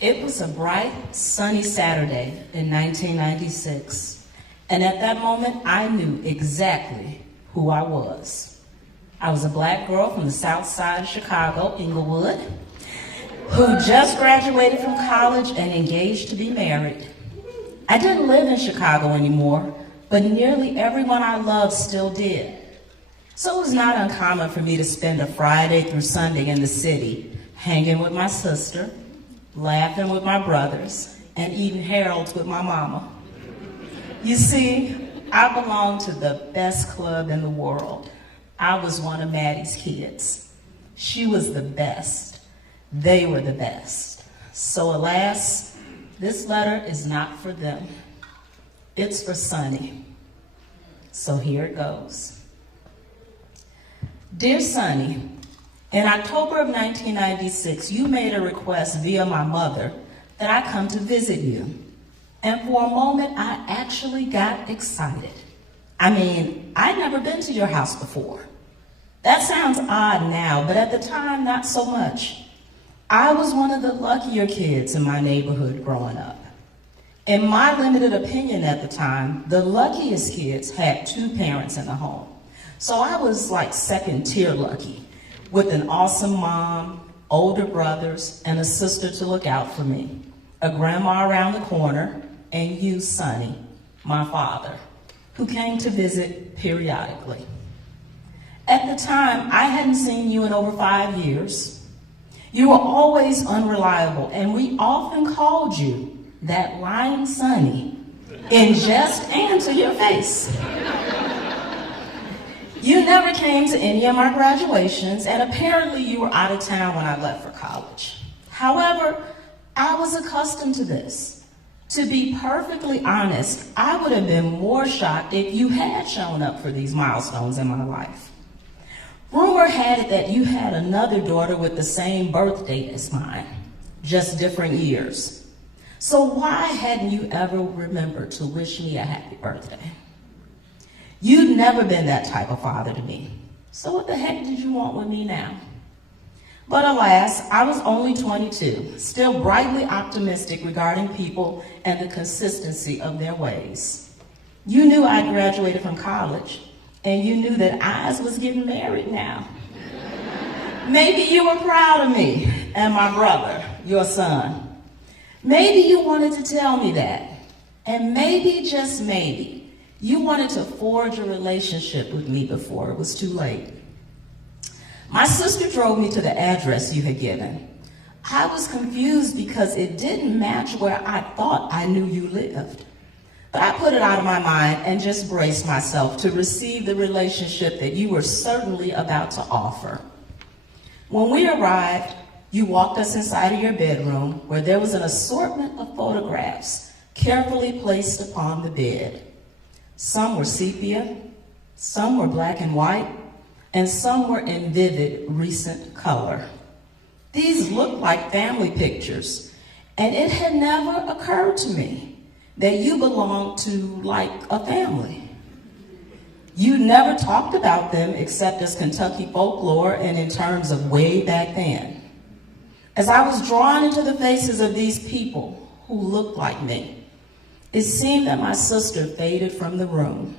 It was a bright, sunny Saturday in 1996, and at that moment, I knew exactly who I was. I was a black girl from the Southside of Chicago, Englewood, who just graduated from college and engaged to be married. I didn't live in Chicago anymore, but nearly everyone I loved still did. So it was not uncommon for me to spend a Friday through Sunday in the city, hanging with my sister, laughing with my brothers, and eating Harold's with my mama. You see, I belonged to the best club in the world. I was one of Mattie's kids. She was the best. They were the best. So alas, this letter is not for them. It's for Sonny. So here it goes. Dear Sonny, in October of 1996, you made a request via my mother that I come to visit you. And for a moment, I actually got excited. I mean, I'd never been to your house before. That sounds odd now, but at the time, not so much. I was one of the luckier kids in my neighborhood growing up. In my limited opinion at the time, the luckiest kids had two parents in the home. So I was like second-tier lucky, with an awesome mom, older brothers, and a sister to look out for me, a grandma around the corner, and you, Sonny, my father, who came to visit periodically. At the time, I hadn't seen you in over 5 years. You were always unreliable, and we often called you that lying Sonny in jest and to your face. You never came to any of my graduations, and apparently you were out of town when I left for college. However, I was accustomed to this. To be perfectly honest, I would have been more shocked if you had shown up for these milestones in my life. Rumor had it that you had another daughter with the same birth date as mine, just different years. So why hadn't you ever remembered to wish me a happy birthday? You'd never been that type of father to me. So what the heck did you want with me now? But alas, I was only 22, still brightly optimistic regarding people and the consistency of their ways. You knew I graduated from college, and you knew that I was getting married now. Maybe you were proud of me and my brother, your son. Maybe you wanted to tell me that. And maybe, just maybe, you wanted to forge a relationship with me before it was too late. My sister drove me to the address you had given. I was confused because it didn't match where I thought I knew you lived. But I put it out of my mind and just braced myself to receive the relationship that you were certainly about to offer. When we arrived, you walked us inside of your bedroom where there was an assortment of photographs carefully placed upon the bed. Some were sepia, some were black and white, and some were in vivid recent color. These looked like family pictures, and it had never occurred to me that you belonged to like a family. You never talked about them except as Kentucky folklore and in terms of way back then. As I was drawn into the faces of these people who looked like me, it seemed that my sister faded from the room,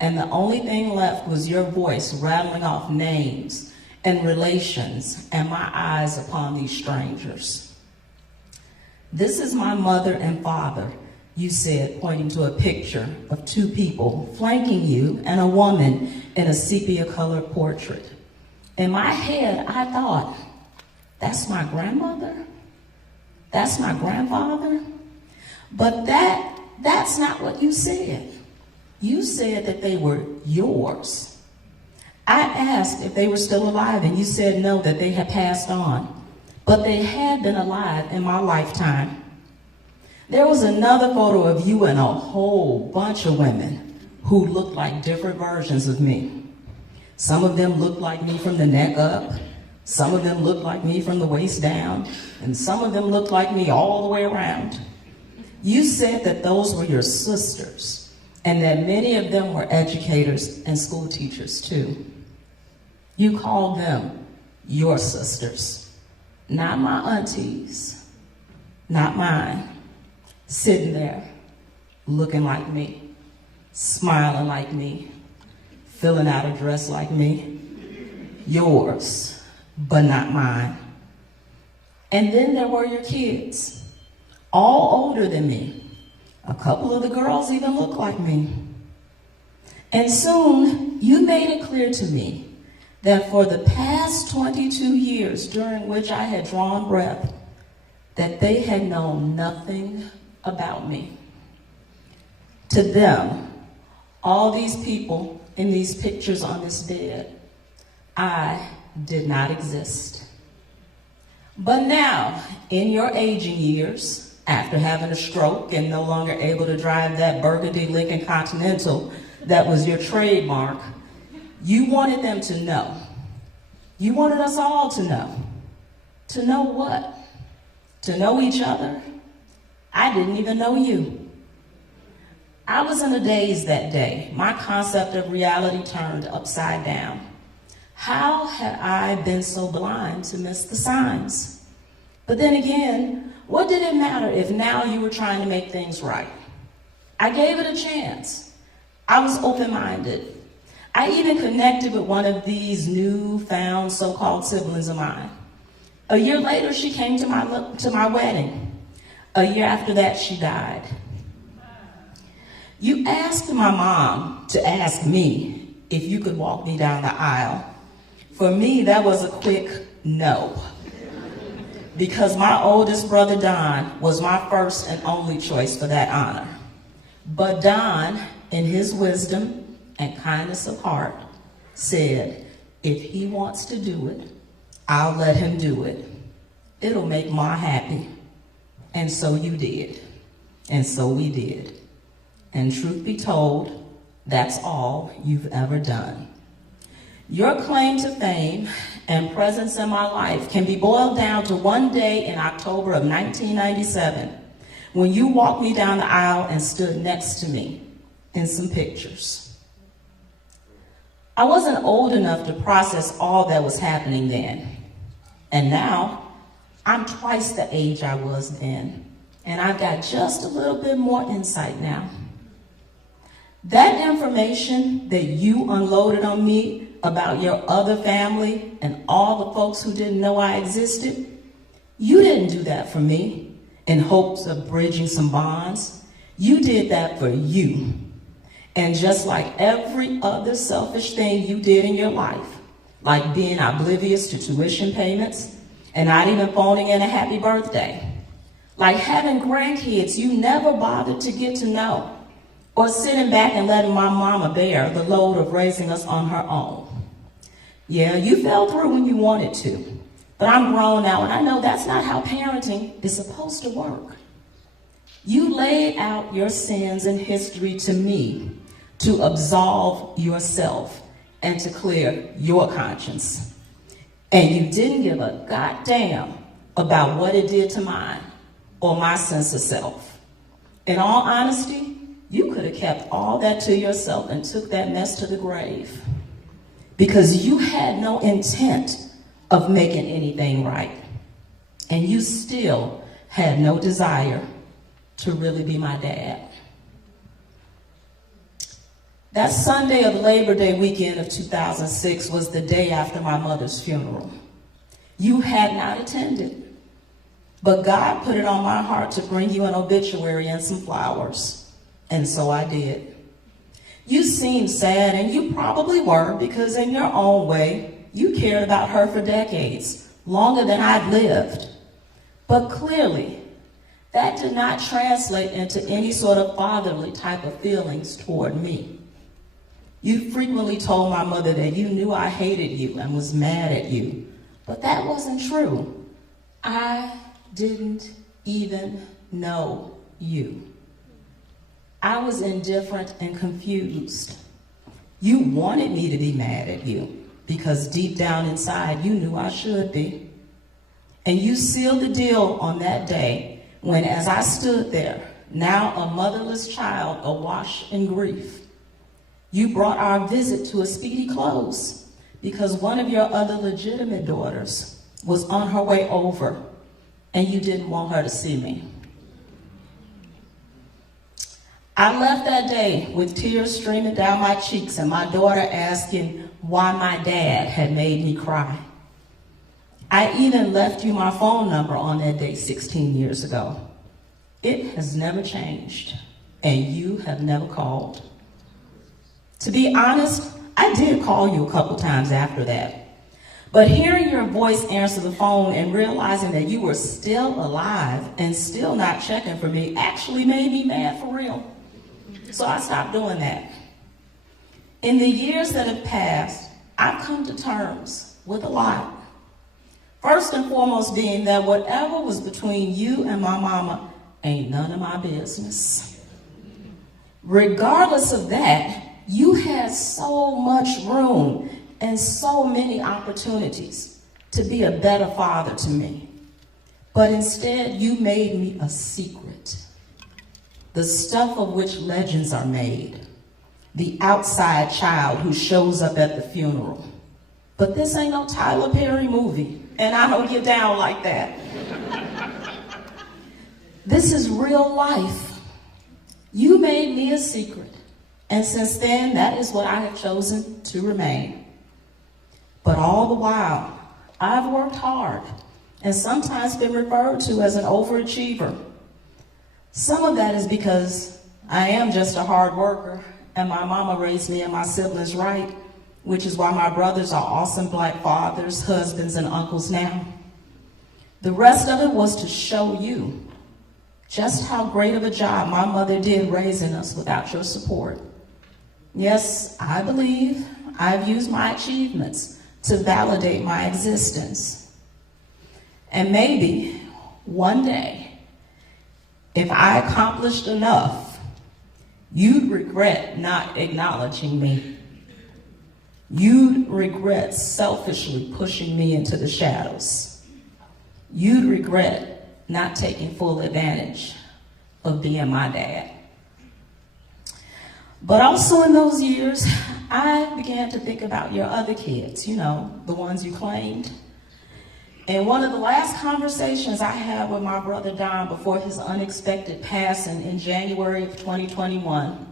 and the only thing left was your voice rattling off names and relations and my eyes upon these strangers. This is my mother and father, you said, pointing to a picture of two people flanking you and a woman in a sepia-colored portrait. In my head, I thought, that's my grandmother? That's my grandfather? But that's not what you said. You said that they were yours. I asked if they were still alive, and you said no, that they had passed on. But they had been alive in my lifetime. There was another photo of you and a whole bunch of women who looked like different versions of me. Some of them looked like me from the neck up. Some of them looked like me from the waist down. And some of them looked like me all the way around. You said that those were your sisters, and that many of them were educators and school teachers too. You called them your sisters, not my aunties, not mine, sitting there, looking like me, smiling like me, filling out a dress like me. Yours, but not mine. And then there were your kids, all older than me. A couple of the girls even looked like me. And soon, you made it clear to me that for the past 22 years during which I had drawn breath, that they had known nothing about me. To them, all these people in these pictures on this bed, I did not exist. But now, in your aging years, after having a stroke and no longer able to drive that burgundy Lincoln Continental that was your trademark, you wanted them to know. You wanted us all to know. To know what? To know each other? I didn't even know you. I was in a daze that day. My concept of reality turned upside down. How had I been so blind to miss the signs? But then again, what did it matter if now you were trying to make things right? I gave it a chance. I was open-minded. I even connected with one of these newfound so-called siblings of mine. A year later, she came to my wedding. A year after that, she died. You asked my mom to ask me if you could walk me down the aisle. For me, that was a quick no. Because my oldest brother, Don, was my first and only choice for that honor. But Don, in his wisdom and kindness of heart, said, if he wants to do it, I'll let him do it. It'll make Ma happy. And so you did. And so we did. And truth be told, that's all you've ever done. Your claim to fame and presence in my life can be boiled down to one day in October of 1997, when you walked me down the aisle and stood next to me in some pictures. I wasn't old enough to process all that was happening then. And now, I'm twice the age I was then, and I've got just a little bit more insight now. That information that you unloaded on me about your other family and all the folks who didn't know I existed, you didn't do that for me in hopes of bridging some bonds. You did that for you. And just like every other selfish thing you did in your life, like being oblivious to tuition payments and not even phoning in a happy birthday, like having grandkids you never bothered to get to know, or sitting back and letting my mama bear the load of raising us on her own. Yeah, you fell through when you wanted to, but I'm grown now and I know that's not how parenting is supposed to work. You laid out your sins and history to me to absolve yourself and to clear your conscience. And you didn't give a goddamn about what it did to mine or my sense of self. In all honesty, you could have kept all that to yourself and took that mess to the grave, because you had no intent of making anything right. And you still had no desire to really be my dad. That Sunday of Labor Day weekend of 2006 was the day after my mother's funeral. You had not attended, but God put it on my heart to bring you an obituary and some flowers. And so I did. You seemed sad, and you probably were, because in your own way, you cared about her for decades, longer than I'd lived. But clearly, that did not translate into any sort of fatherly type of feelings toward me. You frequently told my mother that you knew I hated you and was mad at you, but that wasn't true. I didn't even know you. I was indifferent and confused. You wanted me to be mad at you because deep down inside you knew I should be. And you sealed the deal on that day when, as I stood there, now a motherless child awash in grief, you brought our visit to a speedy close because one of your other legitimate daughters was on her way over and you didn't want her to see me. I left that day with tears streaming down my cheeks and my daughter asking why my dad had made me cry. I even left you my phone number on that day 16 years ago. It has never changed, and you have never called. To be honest, I did call you a couple times after that. But hearing your voice answer the phone and realizing that you were still alive and still not checking for me actually made me mad for real. So I stopped doing that. In the years that have passed, I've come to terms with a lot. First and foremost being that whatever was between you and my mama ain't none of my business. Regardless of that, you had so much room and so many opportunities to be a better father to me. But instead, you made me a secret. The stuff of which legends are made. The outside child who shows up at the funeral. But this ain't no Tyler Perry movie, and I don't get down like that. This is real life. You made me a secret, and since then, that is what I have chosen to remain. But all the while, I've worked hard, and sometimes been referred to as an overachiever. Some of that is because I am just a hard worker, and my mama raised me and my siblings right, which is why my brothers are awesome Black fathers, husbands, and uncles now. The rest of it was to show you just how great of a job my mother did raising us without your support. Yes, I believe I've used my achievements to validate my existence. And maybe one day, if I accomplished enough, you'd regret not acknowledging me. You'd regret selfishly pushing me into the shadows. You'd regret not taking full advantage of being my dad. But also in those years, I began to think about your other kids, you know, the ones you claimed. And one of the last conversations I had with my brother Don before his unexpected passing in January of 2021,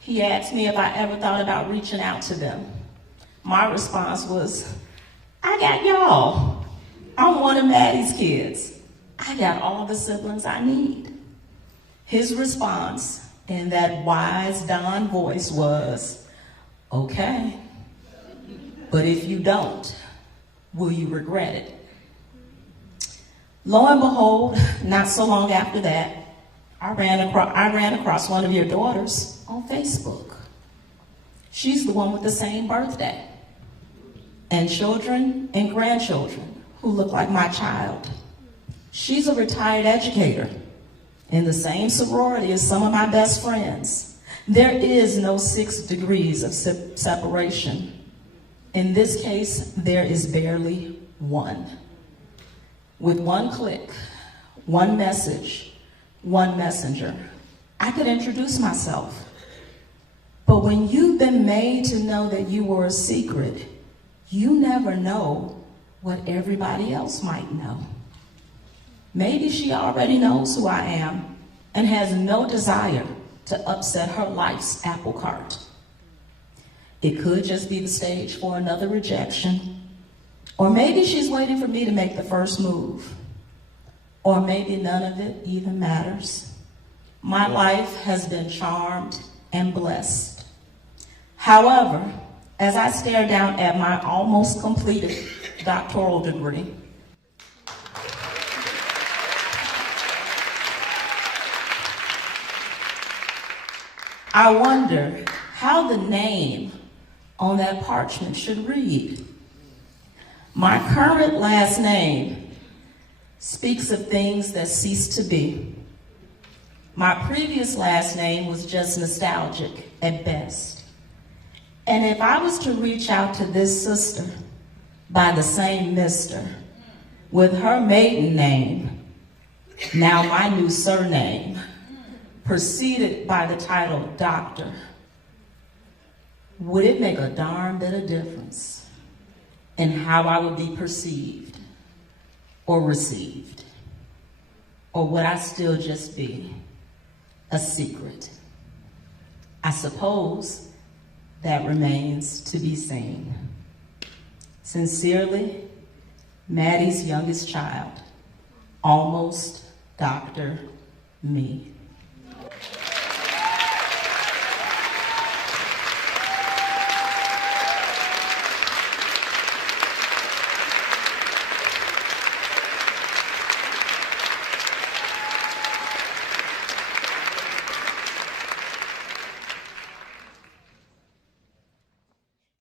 he asked me if I ever thought about reaching out to them. My response was, I got y'all. I'm one of Mattie's kids. I got all the siblings I need. His response in that wise Don voice was, okay, but if you don't, will you regret it? Lo and behold, not so long after that, I ran across one of your daughters on Facebook. She's the one with the same birthday, and children and grandchildren who look like my child. She's a retired educator in the same sorority as some of my best friends. There is no 6 degrees of separation. In this case, there is barely one. With one click, one message, one messenger, I could introduce myself. But when you've been made to know that you were a secret, you never know what everybody else might know. Maybe she already knows who I am and has no desire to upset her life's apple cart. It could just be the stage for another rejection. Or maybe she's waiting for me to make the first move. Or maybe none of it even matters. My life has been charmed and blessed. However, as I stare down at my almost completed doctoral degree, I wonder how the name on that parchment should read. My current last name speaks of things that cease to be. My previous last name was just nostalgic at best. And if I was to reach out to this sister by the same mister, with her maiden name, now my new surname, preceded by the title doctor, would it make a darn bit of difference in how I would be perceived or received? Or would I still just be a secret? I suppose that remains to be seen. Sincerely, Mattie's youngest child, almost Dr. Me.